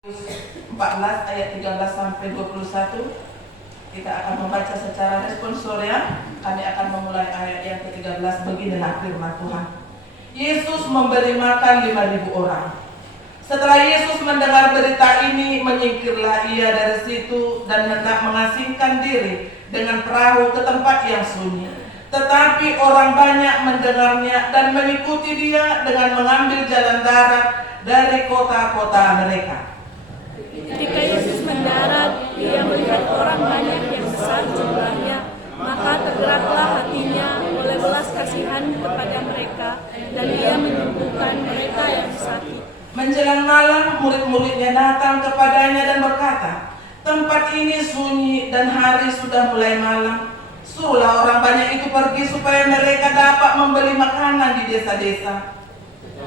14 ayat 13 sampai 21. Kita akan membaca secara responsorial. Kami akan memulai ayat yang ke-13. Beginilah firman Tuhan. Yesus memberi makan 5.000 orang. Setelah Yesus mendengar berita ini, menyingkirlah ia dari situ dan hendak mengasingkan diri dengan perahu ke tempat yang sunyi. Tetapi orang banyak mendengarnya dan mengikuti dia dengan mengambil jalan darat dari kota-kota mereka. Ketika Yesus mendarat, ia melihat orang banyak yang besar jumlahnya, maka tergeraklah hatinya oleh belas kasihan kepada mereka, dan ia menyembuhkan mereka yang sakit. Menjelang malam, murid-muridnya datang kepadanya dan berkata, "Tempat ini sunyi dan hari sudah mulai malam. Suruhlah orang banyak itu pergi supaya mereka dapat membeli makanan di desa-desa."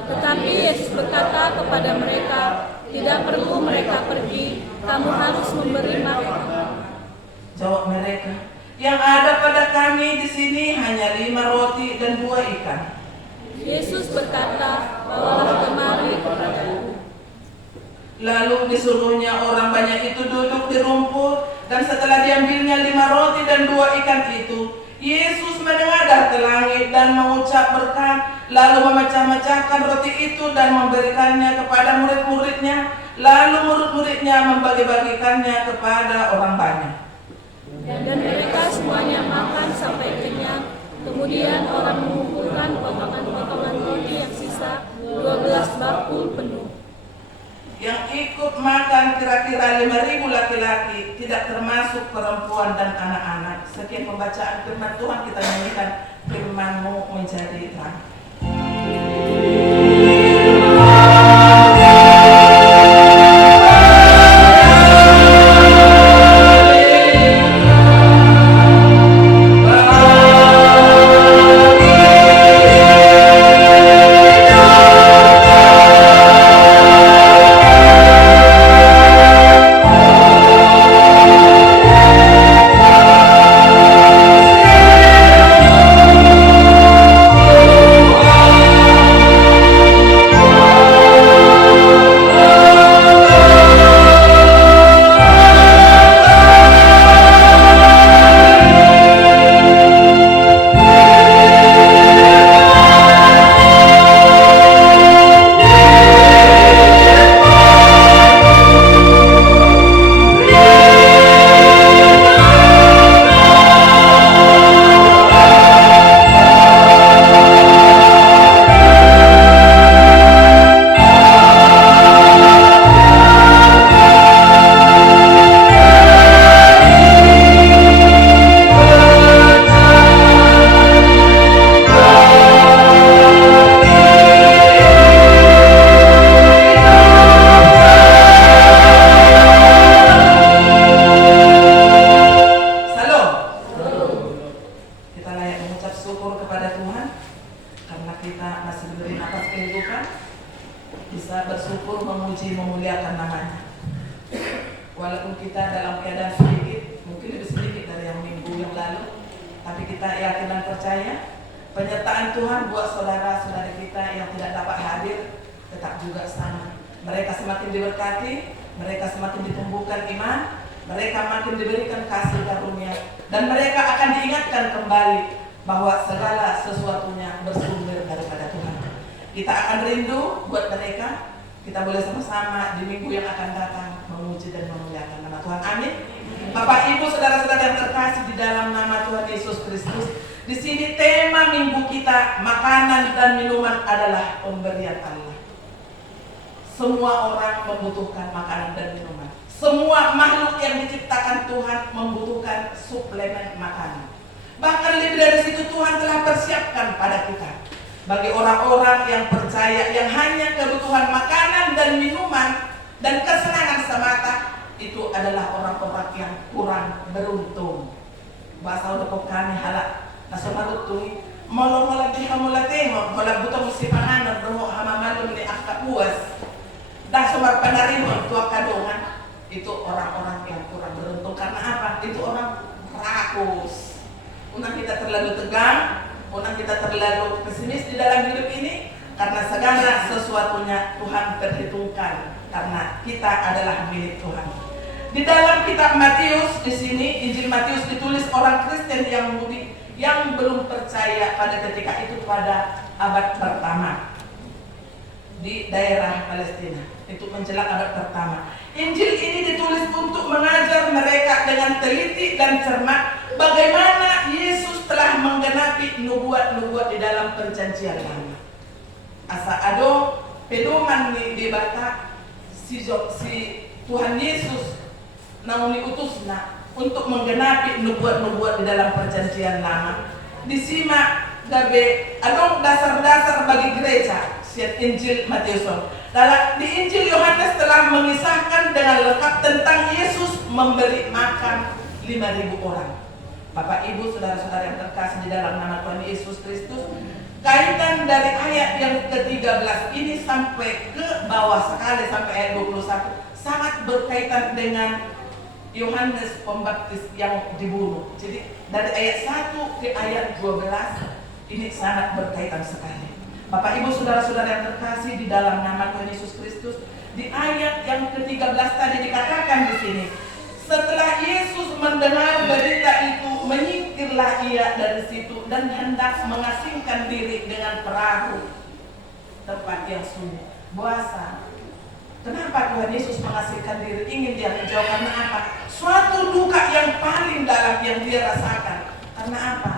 Tetapi Yesus berkata kepada mereka, "Tidak perlu mereka pergi, kamu harus memberi makan." Jawab mereka, "Yang ada pada kami di sini hanya 5 roti dan 2 ikan." Yesus berkata, "Bawalah kemari kepadaku." Lalu disuruhnya orang banyak itu duduk di rumput, dan setelah diambilnya 5 roti dan 2 ikan itu, Yesus menengadah ke langit dan mengucap berkat, lalu memecah-mecahkan roti itu dan memberikannya kepada murid-muridnya, lalu murid-muridnya membagi-bagikannya kepada orang banyak. Dan mereka semuanya makan sampai kenyang. Kemudian orang mengumpulkan potongan-potongan roti yang sisa 12 bakul penuh. Yang ikut makan kira-kira 5.000 laki-laki, tidak termasuk perempuan dan anak-anak. Sekian pembacaan firman Tuhan. Kita nyanyikan firman-Mu menjadi terang. Semua orang membutuhkan makanan dan minuman. Semua makhluk yang diciptakan Tuhan membutuhkan suplemen makanan. Bahkan lebih dari situ, Tuhan telah persiapkan pada kita. Bagi orang-orang yang percaya, yang hanya kebutuhan makanan dan minuman dan kesenangan semata, itu adalah orang-orang yang kurang beruntung. Bahasa udah kami halak nasomarut tuh molo-molo di kamulatemo, kalau butuh mesti panganan, roh hama malu ni akta puas. Dah semar penerima tua kadongan, itu orang-orang yang kurang beruntung. Karena apa? Itu orang rakus. Unang kita terlalu tegang, unang kita terlalu pesimis di dalam hidup ini, karena segala sesuatunya Tuhan perhitungkan karena kita adalah milik Tuhan. Di dalam kitab Matius, di sini Injil Matius ditulis orang Kristen yang mudik yang belum percaya pada ketika itu pada abad pertama di daerah Palestina, itu menjelang abad pertama. Injil ini ditulis untuk mengajar mereka dengan teliti dan cermat bagaimana Yesus telah menggenapi nubuat-nubuat di dalam perjanjian lama. Asa ado pedoman di bata si Tuhan Yesus namun diutusna untuk menggenapi nubuat-nubuat di dalam perjanjian lama. Disimak gabe adong dasar-dasar bagi gereja siat Injil Matius. Di Injil Yohanes telah mengisahkan dengan lengkap tentang Yesus memberi makan 5.000 orang. Bapak Ibu, saudara-saudara yang terkasih di dalam nama Tuhan Yesus Kristus, kaitan dari ayat yang ke-13 ini sampai ke bawah sekali sampai ayat 21 sangat berkaitan dengan Yohanes Pembaptis yang dibunuh. Jadi dari ayat 1 ke ayat 12 ini sangat berkaitan sekali. Bapak Ibu saudara-saudara yang terkasih di dalam nama Tuhan Yesus Kristus, di ayat yang ke-13 tadi dikatakan di sini, setelah Yesus mendengar berita itu, menyingkirlah ia dari situ dan hendak mengasingkan diri dengan perahu tempat yang sunyi. Buasa. Kenapa Tuhan Yesus mengasingkan diri? Ingin dia menjauh karena apa? Suatu duka yang paling dalam yang dia rasakan. Karena apa?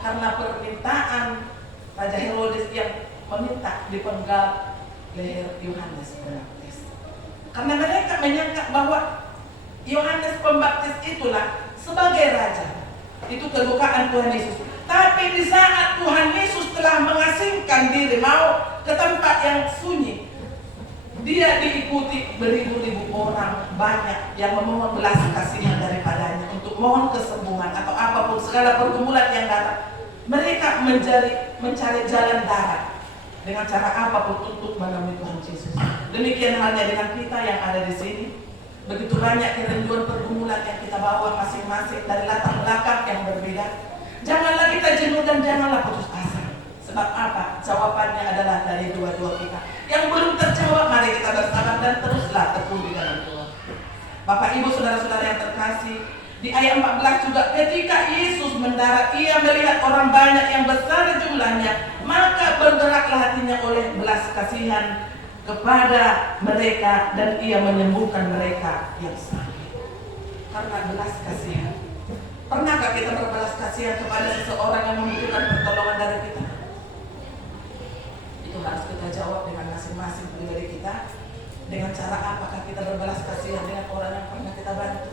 Karena permintaan Raja Herodes yang meminta dipenggal leher Yohanes Pembaptis. Karena mereka menyangka bahwa Yohanes Pembaptis itulah sebagai raja. Itu kedukaan Tuhan Yesus. Tapi di saat Tuhan Yesus telah mengasingkan diri mau ke tempat yang sunyi, dia diikuti beribu-ribu orang banyak yang memohon belas kasihan daripadanya untuk mohon kesembuhan atau apapun segala pergumulan yang datang. Mereka mencari jalan darat dengan cara apapun untuk menemui Tuhan Yesus. Demikian halnya dengan kita yang ada di sini. Begitu banyak kerinduan pergumulan yang kita bawa masing-masing dari latar belakang yang berbeda. Janganlah kita jenuh dan janganlah putus asa. Sebab apa? Jawabannya adalah dari dua-dua kita. Yang belum terjawab, mari kita bersabar dan teruslah tekun di dalam Tuhan. Bapak Ibu saudara-saudara yang terkasih, di ayat 14 juga, ketika Yesus mendarat, ia melihat orang banyak yang besar jumlahnya, maka bergeraklah hatinya oleh belas kasihan kepada mereka dan ia menyembuhkan mereka yang sakit. Karena belas kasihan. Pernahkah kita berbelas kasihan kepada seseorang yang membutuhkan pertolongan dari kita? Itu harus kita jawab dengan masing-masing pribadi kita. Dengan cara apakah kita berbelas kasihan dengan orang yang pernah kita bantu?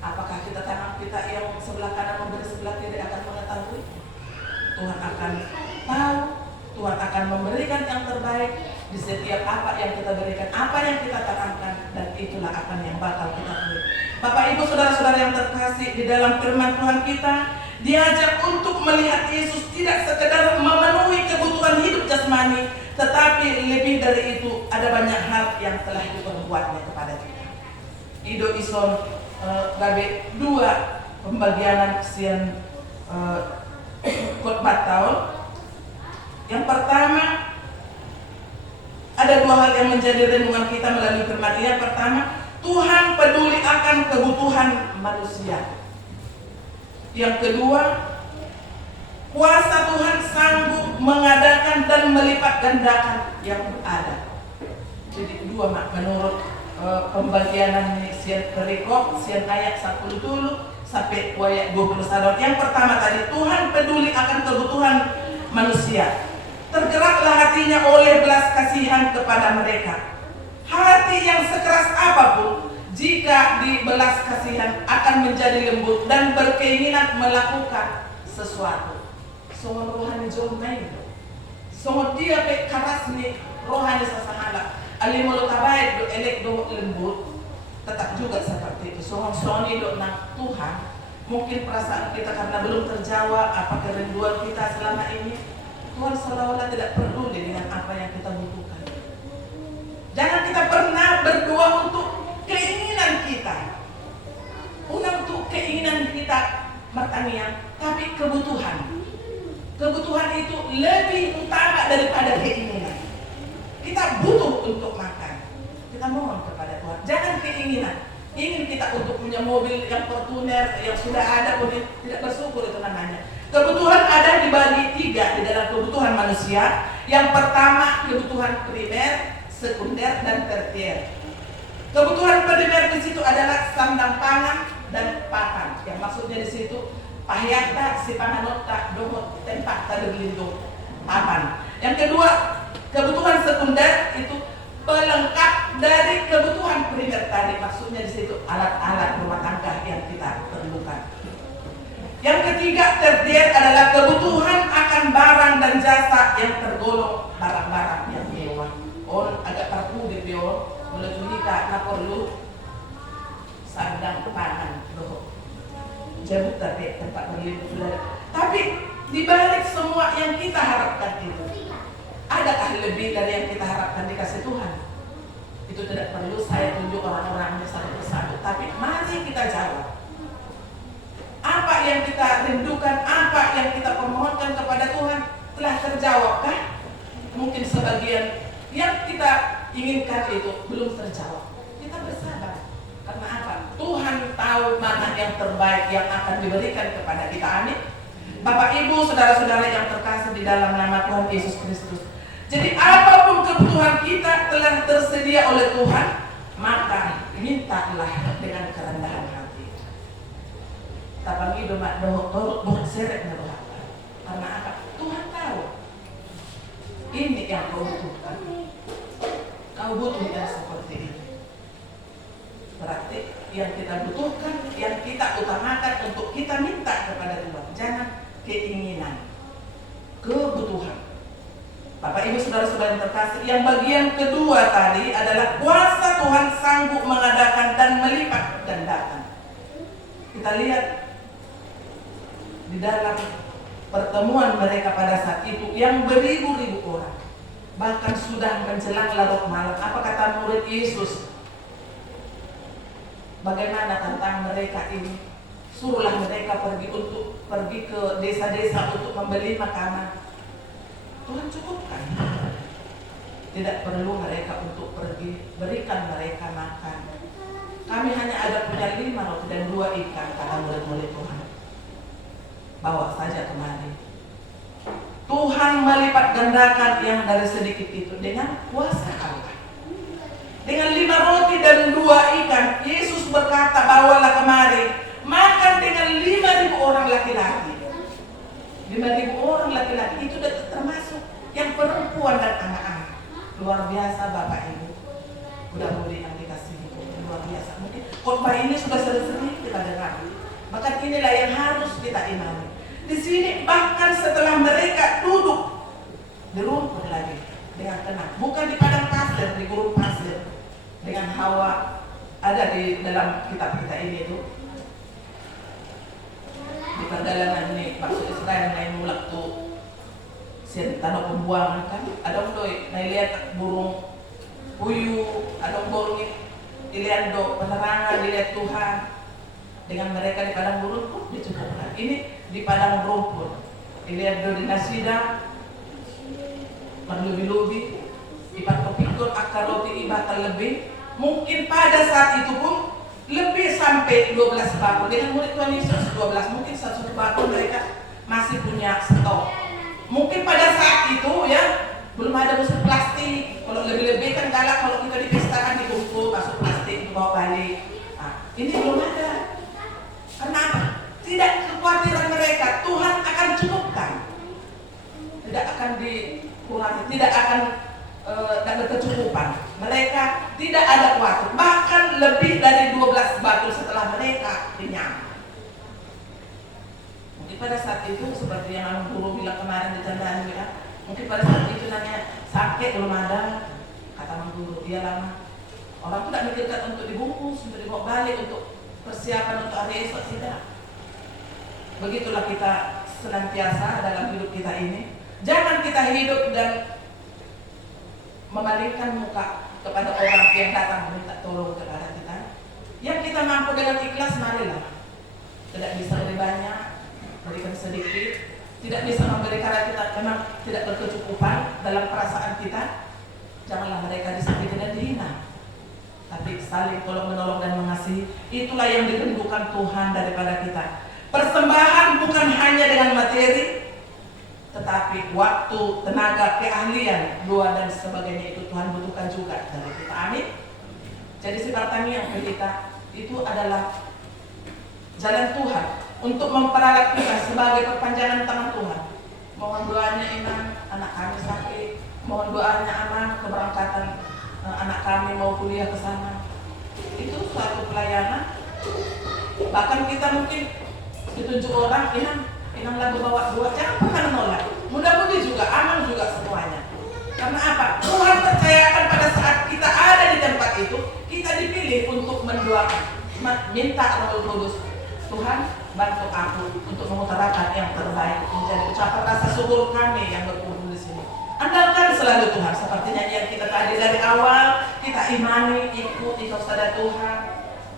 Apakah kita tangan kita yang sebelah kanan memberi sebelah kiri akan mengetahui? Tuhan akan tahu, Tuhan akan memberikan yang terbaik di setiap apa yang kita berikan, apa yang kita tanamkan, dan itulah akan yang bakal kita beri. Bapak Ibu saudara-saudara yang terkasih, di dalam firman Tuhan kita diajak untuk melihat Yesus tidak sekedar memenuhi kebutuhan hidup jasmani, tetapi lebih dari itu ada banyak hal yang telah diperbuatnya kepada kita. Ido ison gabe dua pembagianan sian khotbah tahun. Yang pertama, ada dua hal yang menjadi renungan kita melalui firman ini. Yang pertama, Tuhan peduli akan kebutuhan manusia. Yang kedua, kuasa Tuhan sanggup mengadakan dan melipat gandakan yang ada. Jadi dua menurut pembagian sian perikop sian ayat 10 sampai ayat 21. Yang pertama tadi, Tuhan peduli akan kebutuhan manusia. Tergeraklah hatinya oleh belas kasihan kepada mereka. Hati yang sekeras apapun, jika dibelas kasihan akan menjadi lembut dan berkeinginan melakukan sesuatu. Songon rohani jomai, songon dia pe karas ni rohani sasahala. Alimolo tabaik do elek do lembut, tetap juga seperti itu. Songon do nak Tuhan. Mungkin perasaan kita karena belum terjawab apa kerinduan kita selama ini. Tuhan seolah-olah tidak peduli dengan apa yang kita butuhkan. Jangan kita pernah berdoa untuk keinginan kita, untuk keinginan kita bertanian, tapi kebutuhan. Kebutuhan itu lebih utama daripada keinginan. kita butuh untuk makan. Kita mohon kepada Tuhan. Jangan keinginan. Ingin kita untuk punya mobil yang Fortuner yang sudah ada pun tidak bersyukur, itu namanya. Kebutuhan ada dibagi 3 di dalam kebutuhan manusia. Yang pertama kebutuhan primer, sekunder, dan tersier. Kebutuhan primer di situ adalah sandang pangan dan pakan. Yang maksudnya di situ pahyata, si panganota, dohot, tempat, taderlindo, papan. Yang kedua, kebutuhan sekunder itu pelengkap dari kebutuhan primer tadi. Maksudnya di situ alat-alat rumah tangga yang kita perlukan. Yang ketiga, tersier adalah kebutuhan akan barang dan jasa yang tergolong barang-barang yang mewah. On agak perlu di bio, mulai kita nak perlu sandang pangan, loh. Jauh tapi tempat berlindung sudah. Tapi di balik semua yang kita harapkan itu, adakah lebih dari yang kita harapkan dikasih Tuhan? Itu tidak perlu saya tunjuk orang-orangnya satu persatu, tapi mari kita jawab. Apa yang kita rindukan, apa yang kita permohonkan kepada Tuhan telah terjawabkah? Mungkin sebagian yang kita inginkan itu belum terjawab. Kita bersabar. Karena apa? Tuhan tahu mana yang terbaik yang akan diberikan kepada kita. Amin. Bapak, Ibu, saudara-saudara yang terkasih di dalam nama Tuhan Yesus Kristus. Jadi apapun kebutuhan kita telah tersedia oleh Tuhan, maka mintalah dengan kerendahan hati. Tapi doa doa seret doa. Karena apa? Tuhan tahu ini yang kau butuhkan. Kau butuh yang seperti ini. Berarti yang kita butuhkan, yang kita utamakan untuk kita minta kepada Tuhan. Jangan keinginan, kebutuhan. Bapak, Ibu, saudara-saudara yang terkasih, yang bagian kedua tadi adalah kuasa Tuhan sanggup mengadakan dan melipat gandakan. Kita lihat di dalam pertemuan mereka pada saat itu yang beribu-ribu orang, bahkan sudah menjelang larut malam. Apa kata murid Yesus? Bagaimana tentang mereka ini? Suruhlah mereka pergi ke desa-desa untuk membeli makanan. Tuhan cukupkan. Tidak perlu mereka untuk pergi, berikan mereka makan. Kami hanya ada punya 5 roti dan 2 ikan, kata murid-murid Tuhan. Bawa saja kemari. Tuhan melipat gandakan yang dari sedikit itu dengan kuasa Allah. Dengan 5 roti dan 2 ikan, Yesus berkata, bawalah kemari. Makan dengan 5.000 orang laki-laki. 5.000 orang laki-laki itu termasuk yang perempuan dan anak-anak. Luar biasa Bapak Ibu. Mudah-mudahan yang dikasih itu luar biasa. Mungkin khotbah ini sudah sering kita dengar. Bahkan inilah yang harus kita imani. Di sini bahkan setelah mereka duduk di rumput lagi dengan tenang, bukan di padang pasir, di gurun pasir. Dengan Hawa ada di dalam kitab kita ini itu. Di perjalanan ini maksud Israel naik mulak tuh tanah pembuangan kan, ada doi naik lihat burung puyuh, ada burung dilihat do penerangan, dilihat Tuhan. Dengan mereka di padang gurun pun dicukupkan. Ini di padang rumput dilihat do di nasida berlebih-lebih ibat kepikul akar roti ibatan lebih. Mungkin pada saat itu pun lebih sampai 12 bakul. Dengan murid Tuhan Yesus 12, mungkin satu bakul mereka masih punya stok. Mungkin pada saat itu ya belum ada musuh plastik. Kalau lebih-lebih kan galak kalau kita dipestakan dikumpul masuk plastik dibawa balik. Nah, ini belum ada. Kenapa? Tidak kekhawatiran mereka, Tuhan akan cukupkan. Tidak akan dikurangi, tidak akan ada kecukupan. Mereka tidak ada khawatir. Bahkan lebih dari 12 batu setelah mereka kenyang. Mungkin pada saat itu seperti yang Anu Guru bilang kemarin di Candaan ya, mungkin pada saat itu nanya sakit belum ada, kata Anu Guru dia lama. Orang tidak mikirkan untuk dibungkus, untuk dibawa balik, untuk persiapan untuk hari esok, tidak. Begitulah kita senantiasa dalam hidup kita ini. Jangan kita hidup dan memalingkan muka kepada orang yang datang meminta tolong kepada kita. Yang kita mampu dengan ikhlas, marilah. Tidak bisa lebih banyak, berikan sedikit. Tidak bisa memberi karena kita memang tidak berkecukupan dalam perasaan kita. Janganlah mereka disakiti dan dihina, tapi saling tolong menolong dan mengasihi. Itulah yang dirindukan Tuhan daripada kita. Persembahan bukan hanya dengan materi, tetapi waktu, tenaga, keahlian, doa dan sebagainya itu Tuhan butuhkan juga dari kita. Amin. Jadi sifat kami yang kita itu adalah jalan Tuhan untuk memperalat kita sebagai perpanjangan tangan Tuhan. Mohon doanya Inang, anak kami sakit. Mohon doanya anak keberangkatan anak kami mau kuliah ke sana. Itu suatu pelayanan. Bahkan kita mungkin ditunjuk orang, Inang lagi bawa doa, jangan pernah menolak. Mudah-mudi juga, aman juga semuanya. Karena apa? Tuhan percayakan pada saat kita ada di tempat itu, kita dipilih untuk mendoakan, minta Roh Kudus. Tuhan bantu aku untuk mengutarakan yang terbaik menjadi ucapan rasa syukur kami yang berkumpul di sini. Andalkan selalu Tuhan, seperti nyanyian kita tadi dari awal, kita imani, ikuti kepada Tuhan.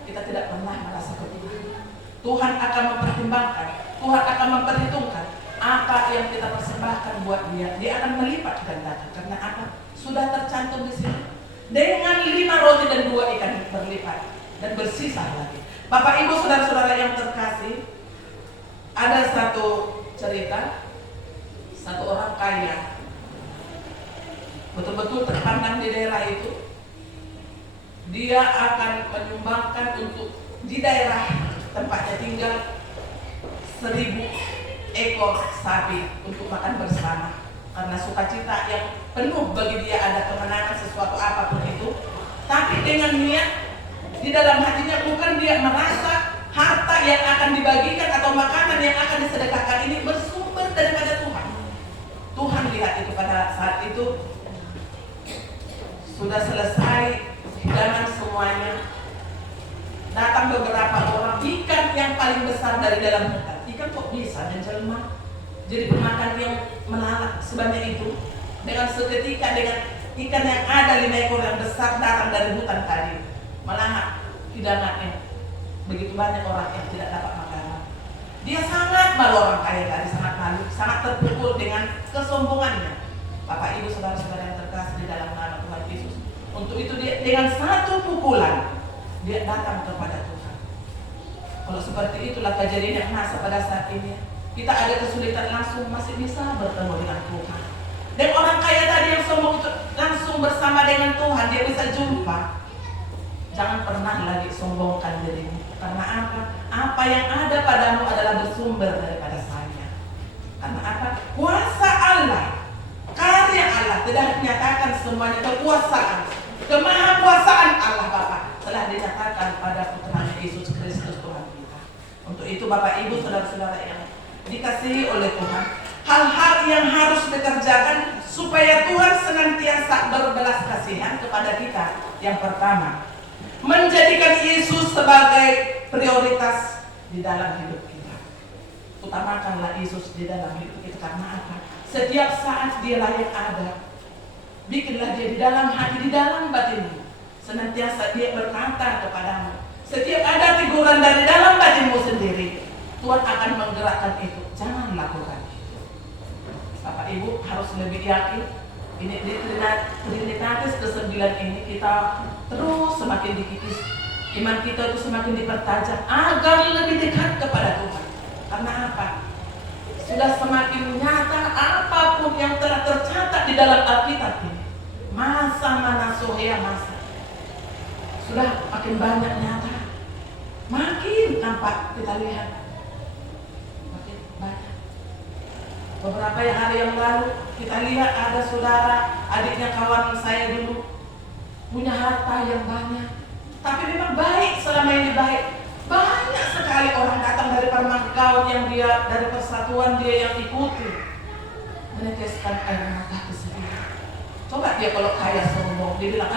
Kita tidak pernah merasa kekurangan. Tuhan akan mempertimbangkan, Tuhan akan memperhitungkan apa yang kita persembahkan buat Dia. Dia akan melipat gandakan. Karena apa? Sudah tercantum di sini. Dengan 5 roti dan 2 ikan berlipat dan bersisa lagi. Bapak Ibu saudara-saudara yang terkasih, ada satu cerita, satu orang kaya betul-betul terpandang di daerah itu. Dia akan menyumbangkan untuk di daerah tempatnya tinggal 1000 ekor sapi untuk makan bersama, karena sukacita yang penuh bagi dia ada kemenangan sesuatu apapun itu. Tapi dengan niat di dalam hatinya, bukan dia merasa harta yang akan dibagikan atau makanan yang akan disedekahkan ini bersumber daripada Tuhan. Tuhan lihat itu pada saat itu sudah selesai hidangan semuanya. Datang beberapa orang, ikan yang paling besar dari dalam hutan. Ikan kok bisa menjelma jadi pemakan yang melalak sebanyak itu. Dengan seketika, dengan ikan yang ada 5 ekor yang besar datang dari hutan tadi, melahap hidangannya. Begitu banyak orang yang tidak dapat makanan. Dia sangat malu, orang kaya tadi sangat malu, sangat terpukul dengan kesombongannya. Bapak Ibu saudara-saudara yang terkasih di dalam nama Tuhan Yesus, untuk itu dia dengan satu pukulan dia datang kepada Tuhan. Kalau seperti itulah kejadian yang masa pada saat ini, kita ada kesulitan langsung masih bisa bertemu dengan Tuhan. Dan orang kaya tadi yang sombong itu langsung bersama dengan Tuhan, dia bisa jumpa. Jangan pernah lagi sombongkan dirimu. Karena apa? Apa yang ada padamu adalah bersumber daripada saya. Karena apa? Kuasa Allah, karya Allah telah dinyatakan semuanya. Kekuasaan, kemahakuasaan Allah Bapa telah dinyatakan pada putranya Yesus Kristus Tuhan kita. Untuk itu Bapak Ibu saudara-saudara yang dikasihi oleh Tuhan, hal-hal yang harus dikerjakan supaya Tuhan senantiasa berbelas kasihan kepada kita. Yang pertama, menjadikan Yesus sebagai prioritas di dalam hidup kita. Utamakanlah Yesus di dalam hidup kita. Karena apa? Setiap saat Dialah yang ada. Bikinlah Dia di dalam hati, di dalam batinmu. Senantiasa Dia berkata kepadamu. Setiap ada teguran dari dalam batinmu sendiri, Tuhan akan menggerakkan itu. Jangan lakukan itu. Bapak Ibu harus lebih yakin. Ini di Trinitatis ke-9 ini kita terus semakin dikikis. Iman kita itu semakin dipertajam agar lebih dekat kepada Tuhan. Karena apa? Sudah semakin nyata apapun yang telah tercatat di dalam Alkitab ini. Masa mana sohea masa. Sudah makin banyak nyata. Makin nampak kita lihat. Makin banyak. Beberapa hari yang lalu kita lihat ada saudara, adiknya kawan saya dulu, punya harta yang banyak. Tapi memang baik, selama ini baik. Banyak sekali orang datang dari permakawan yang dia, dari persatuan dia yang ikuti, meneteskan air mata kesedihan. Coba dia kalau kaya sombong, dia bilang,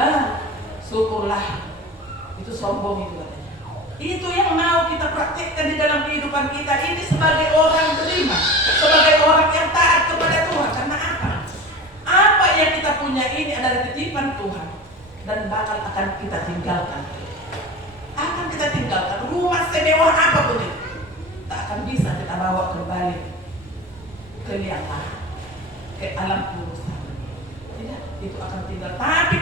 syukurlah. Itu sombong itu katanya. Itu yang mau kita praktikkan di dalam kehidupan kita ini sebagai orang terima, sebagai orang yang taat kepada Tuhan. Karena apa? Apa yang kita punya ini adalah titipan Tuhan dan bakal akan kita tinggalkan. Akan kita tinggalkan. Rumah semewah apapun itu tak akan bisa kita bawa kembali ke liang lahat, ke alam kubur sana. Tidak, itu akan tinggal. Tapi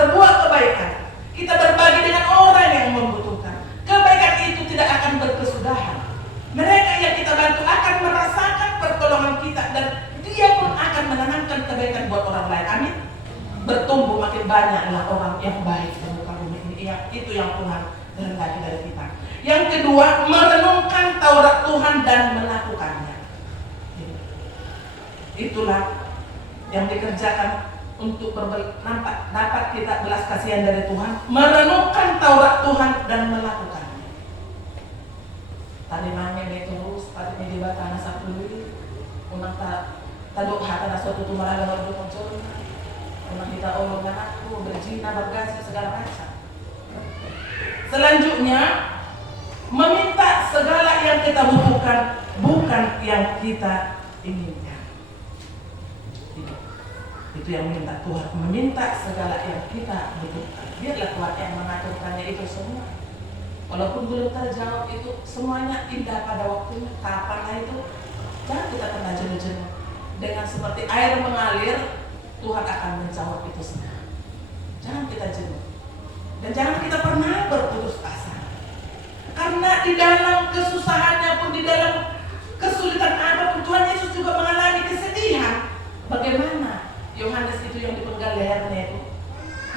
berbuat kebaikan, kita berbagi dengan orang yang membutuhkan, kebaikan itu tidak akan berkesudahan. Mereka yang kita bantu akan merasakan pertolongan kita dan dia pun akan menanamkan kebaikan buat orang lain. Amin. Bertumbuh makin banyaklah orang yang baik di muka bumi ini. Itu yang Tuhan kehendaki dari kita. Yang kedua, merenungkan Taurat Tuhan dan melakukannya. Itulah yang dikerjakan untuk dapat kita belas kasihan dari Tuhan, merenungkan Taurat Tuhan dan melakukannya. Tadi mana terus, tadi di batana sapului, unang tadok hata na suatu tumalaga baru muncul, unang kita olong anakku berzina bergasi segala macam. Selanjutnya, meminta segala yang kita butuhkan, bukan yang kita inginkan. Itu yang minta Tuhan, meminta segala yang kita butuhkan. Biarlah Tuhan yang mengaturkannya itu semua. Walaupun belum terjawab itu semuanya indah pada waktunya. Kapan itu? Jangan kita kena jenuh-jenuh. Dengan seperti air mengalir, Tuhan akan menjawab itu semua. Jangan kita jenuh. Dan jangan kita pernah berputus asa. Karena di dalam kesusahannya pun, di dalam kesulitan apapun, Tuhan Yesus juga mengalami kesedihan. Bagaimana Yohanes itu yang dipenggal lehernya itu,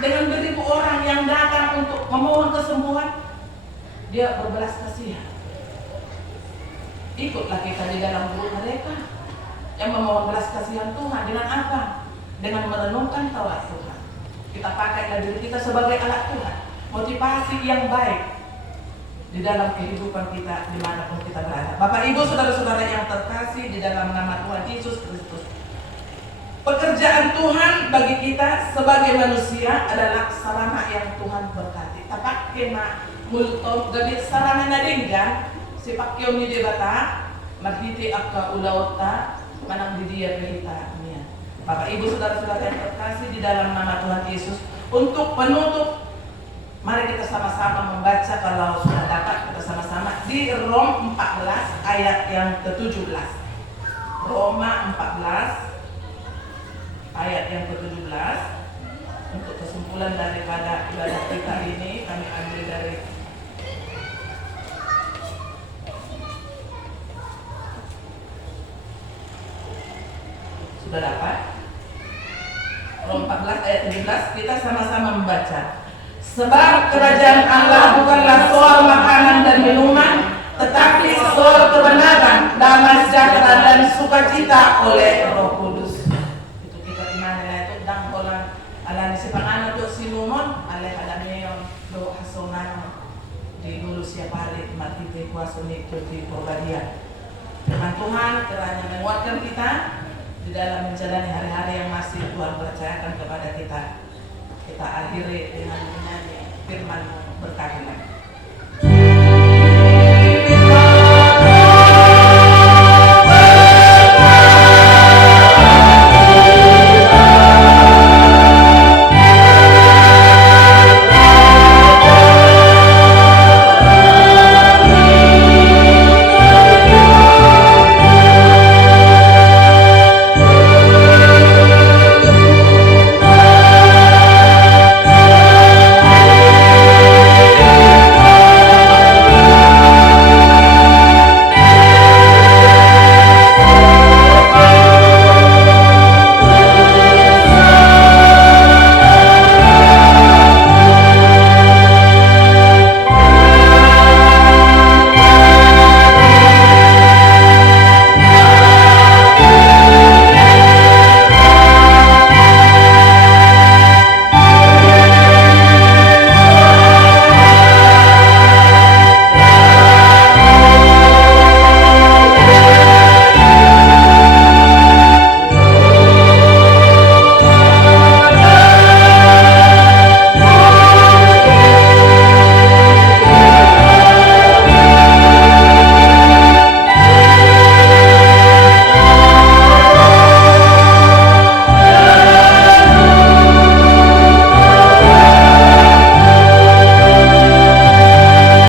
dengan beribu orang yang datang untuk memohon kesembuhan, dia berbelas kasihan. Ikutlah kita di dalam grup mereka yang memohon belas kasihan Tuhan. Dengan apa? Dengan merenungkan Taurat Tuhan. Kita pakailah diri kita sebagai alat Tuhan, motivasi yang baik di dalam kehidupan kita dimanapun kita berada. Bapak Ibu saudara-saudara yang terkasih di dalam nama Tuhan Yesus Kristus, pekerjaan Tuhan bagi kita sebagai manusia adalah sarana yang Tuhan berkati. Tapak kena multo dari sarana nadinggan si pakyo ni debata marhiti akka ulauta manang di dia berita niya. Bapak Ibu saudara-saudara yang terkasih di dalam nama Tuhan Yesus, untuk penutup mari kita sama-sama membaca, kalau sudah dapat kita sama-sama di Rom 14 ayat yang ke-17. Roma 14 ayat yang ke-17. Untuk kesimpulan daripada ibadah kita ini kami ambil dari sudah dapat Rom 14 ayat 17. Kita sama-sama membaca. Sebab kerajaan Allah bukanlah soal makanan dan minuman, tetapi soal kebenaran, damai sejahtera dan sukacita oleh Roh Kudus. Itu kita imani itu dang kolang ala si pangano do sinumon ale adamion do hasonan di dulu siapa hari mati kuasa ni di Purbadia. Firman Tuhan kiranya menguatkan kita di dalam menjalani hari-hari yang masih Tuhan percayakan kepada kita. Kita akhiri dengan menyanyi firman berkah.